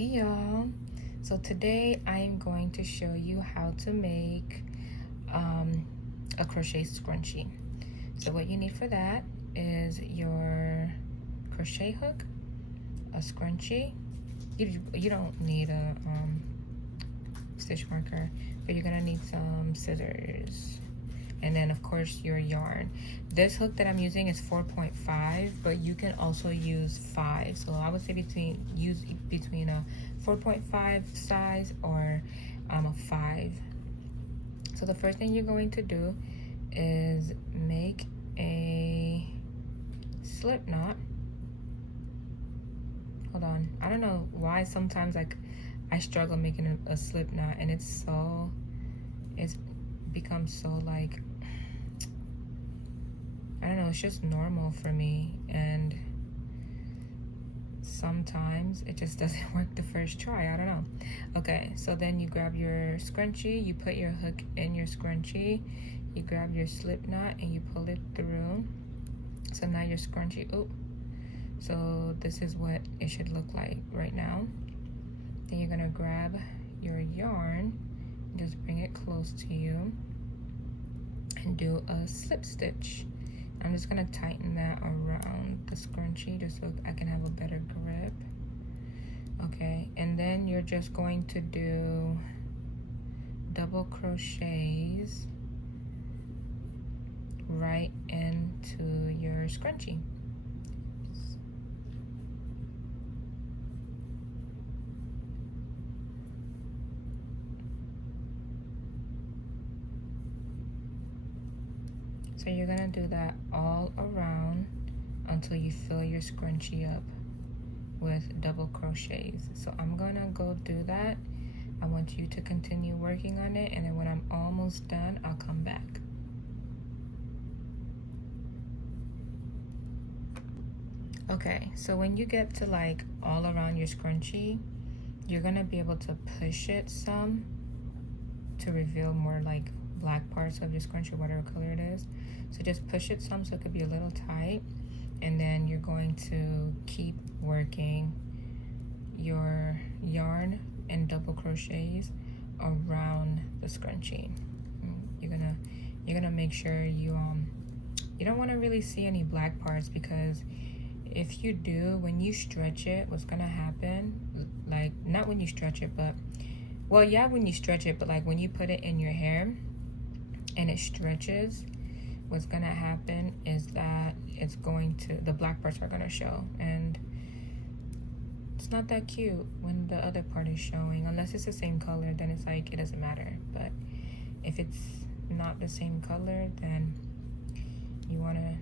Hey y'all, so today I'm going to show you how to make a crochet scrunchie. So what you need for that is your crochet hook, a scrunchie. You don't need a stitch marker, but you're gonna need some scissors, and then of course your yarn. This hook that I'm using is 4.5, but you can also use 5. So I would say use between a 4.5 size or a 5. So the first thing you're going to do is make a slip knot. Hold on, I don't know why sometimes like I struggle making a slip knot, and it's become so like, I don't know, it's just normal for me, and sometimes it just doesn't work the first try. I don't know. Okay, so then you grab your scrunchie, you put your hook in your scrunchie, you grab your slip knot and you pull it through. So now your scrunchie, so this is what it should look like right now. Then you're gonna grab your yarn, just bring it close to you and do a slip stitch. I'm just gonna tighten that around the scrunchie just so I can have a better grip. Okay, and then you're just going to do double crochets right into your scrunchie. So you're gonna do that all around until you fill your scrunchie up with double crochets. So I'm gonna go do that. I want you to continue working on it, and then when I'm almost done, I'll come back. Okay, so when you get to like all around your scrunchie, you're gonna be able to push it some to reveal more like black parts of your scrunchie, whatever color it is. So just push it some so it could be a little tight, and then you're going to keep working your yarn and double crochets around the scrunchie. You're gonna make sure you don't want to really see any black parts, because if you do, when you stretch it, what's gonna happen, like not when you stretch it, but well, yeah, when you stretch it, but like when you put it in your hair and it stretches, what's gonna happen is that the black parts are gonna show, and it's not that cute when the other part is showing. Unless it's the same color, then it's like it doesn't matter. But if it's not the same color, then you want to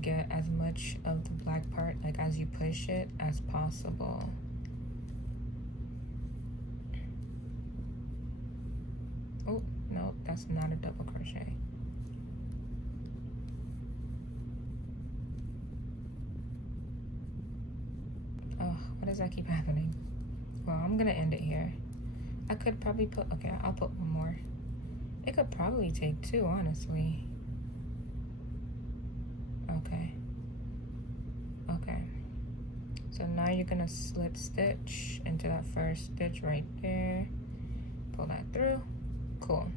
get as much of the black part, like as you push it, as possible. Oh no, that's not a double crochet. Oh, why does that keep happening? Well, I'm gonna end it here. I could probably okay, I'll put one more. It could probably take 2, honestly. Okay, so now you're gonna slip stitch into that first stitch right there, pull that through. Cool.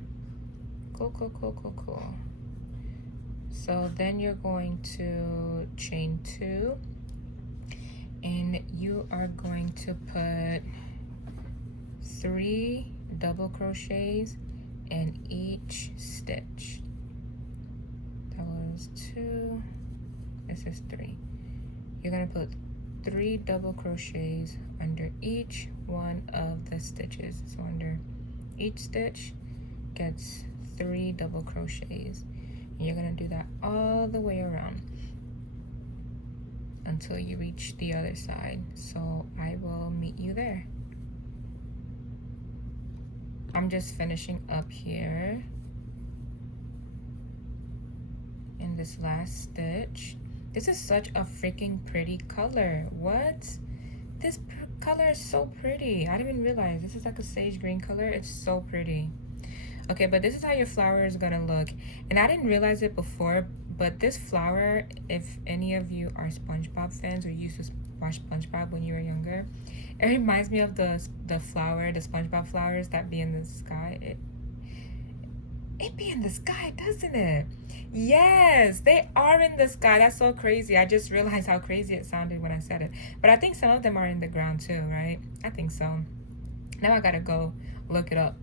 So then you're going to chain 2, and you are going to put 3 double crochets in each stitch. That was 2, this is 3. You're gonna put 3 double crochets under each one of the stitches. So under each stitch gets 3 double crochets, and you're gonna do that all the way around until you reach the other side. So I will meet you there. I'm just finishing up here in this last stitch. This is such a freaking pretty color. What? This color is so pretty. I didn't even realize this is like a sage green color. It's so pretty. Okay, but this is how your flower is gonna look. And I didn't realize it before, but this flower, if any of you are SpongeBob fans or used to watched SpongeBob when you were younger. It reminds me of the flower, the SpongeBob flowers that be in the sky. It be in the sky, doesn't it? Yes, they are in the sky. That's so crazy. I just realized how crazy it sounded when I said it. But I think some of them are in the ground too, right? I think so. Now I gotta go look it up.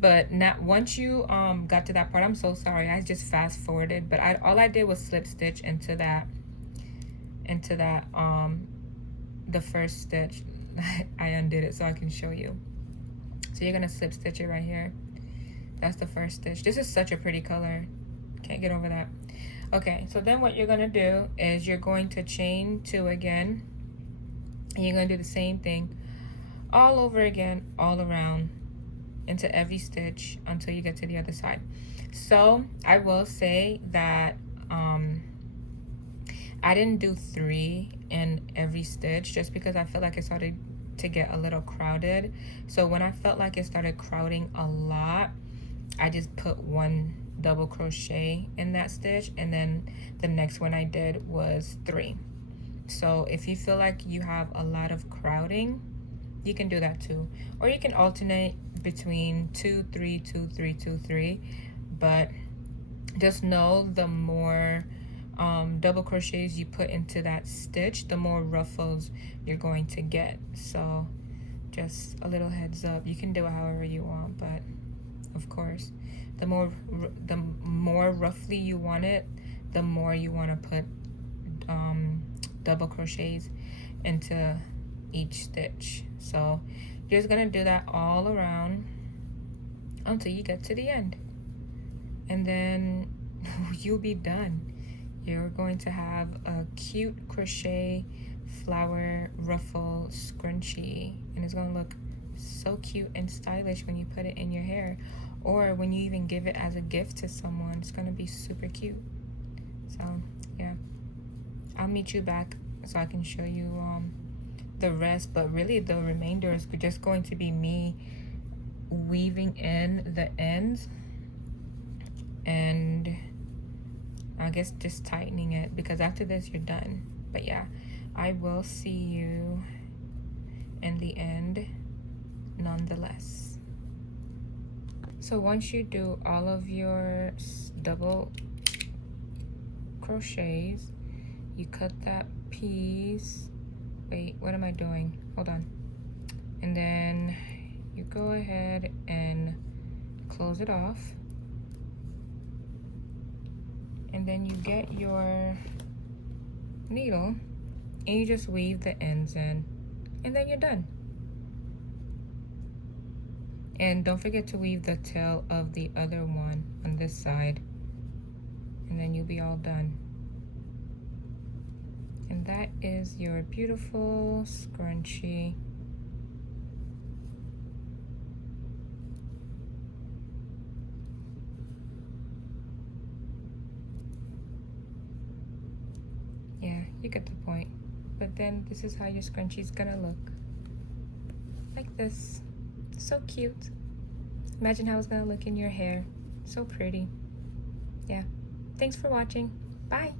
But now once you got to that part, I'm so sorry. I just fast forwarded, but all I did was slip stitch into that the first stitch. I undid it so I can show you. So you're gonna slip stitch it right here. That's the first stitch. This is such a pretty color. Can't get over that. Okay, so then what you're gonna do is you're going to chain 2 again, and you're gonna do the same thing all over again, all around into every stitch until you get to the other side. So I will say that I didn't do 3 in every stitch just because I felt like it started to get a little crowded. So when I felt like it started crowding a lot, I just put 1 double crochet in that stitch, and then the next one I did was 3. So if you feel like you have a lot of crowding, you can do that too, or you can alternate between 2 3 2 3 2 3, but just know the more double crochets you put into that stitch, the more ruffles you're going to get. So just a little heads up. You can do it however you want, but of course the more roughly you want it, the more you want to put double crochets into each stitch. So you're just gonna do that all around until you get to the end, and then you'll be done. You're going to have a cute crochet flower ruffle scrunchie, and it's gonna look so cute and stylish when you put it in your hair, or when you even give it as a gift to someone. It's gonna be super cute. So yeah, I'll meet you back so I can show you the rest, but really the remainder is just going to be me weaving in the ends and I guess just tightening it, because after this you're done. But yeah, I will see you in the end nonetheless. So once you do all of your double crochets, you cut that piece. Wait, what am I doing? Hold on. And then you go ahead and close it off. And then you get your needle and you just weave the ends in, and then you're done. And don't forget to weave the tail of the other one on this side, and then you'll be all done. And that is your beautiful scrunchie. Yeah, you get the point. But then this is how your scrunchie is gonna look. Like this. So cute. Imagine how it's gonna look in your hair. So pretty. Yeah. Thanks for watching. Bye.